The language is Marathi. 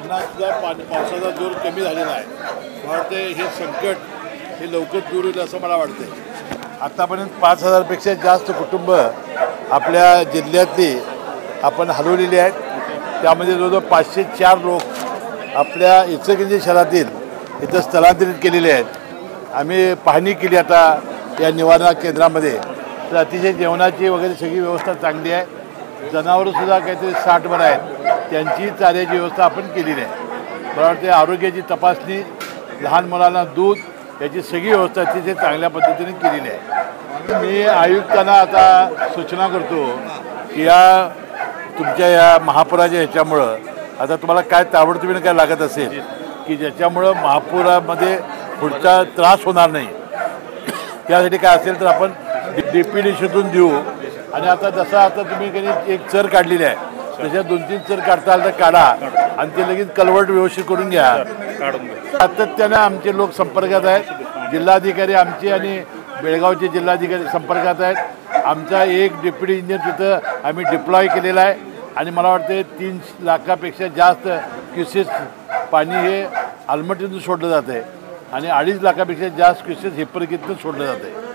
धरणातला पावसाचा जोर कमी झालेला आहे. मला वाटते हे संकट हे लवकर दूर होईल असं मला वाटतं. आत्तापर्यंत 5,000पेक्षा जास्त कुटुंब आपल्या जिल्ह्यातली आपण हलवलेली आहेत. त्यामध्ये जवळजवळ 504 लोक आपल्या इचलकरंजी शहरातील इथं स्थलांतरित केलेले आहेत. आम्ही पाहणी केली आता या निवारा केंद्रामध्ये, तर अतिशय जेवणाची वगैरे सगळी व्यवस्था चांगली आहे. जनावरंसुद्धा काहीतरी 60 आहेत, त्यांची चाऱ्याची व्यवस्था आपण केलेली आहे. मला वाटते आरोग्याची तपासणी, लहान मुलांना दूध याची सगळी व्यवस्था अतिशय चांगल्या पद्धतीने केलेली आहे. मी आयुक्तांना आता सूचना करतो की या तुमच्या या महापुराच्या ह्याच्यामुळं आता तुम्हाला काय ताबडतोबीने काय लागत असेल की ज्याच्यामुळं महापुरामध्ये पुढचा त्रास होणार नाही, त्यासाठी काय असेल तर आपण DPDCतून देऊ. आणि आता जसं आता तुम्ही कधी एक चर काढलेली आहे, तशा 2-3 चर काढता आलं तर काढा आणि ते लगेच कलवट व्यवस्थित करून घ्या. सातत्यानं आमचे लोक संपर्कात आहेत. जिल्हाधिकारी आमचे आणि बेळगावचे जिल्हाधिकारी संपर्कात आहेत. आमचा एक डेप्युटी इंजिनियर तिथं आम्ही डिप्लॉय केलेला आहे. आणि मला वाटते 3 लाखापेक्षा जास्त क्युसेस पाणी हे आलमट्टीतून सोडलं जातं आहे आणि 2.5 लाखापेक्षा जास्त क्युसेस हिप्परकीतून सोडलं जातं आहे.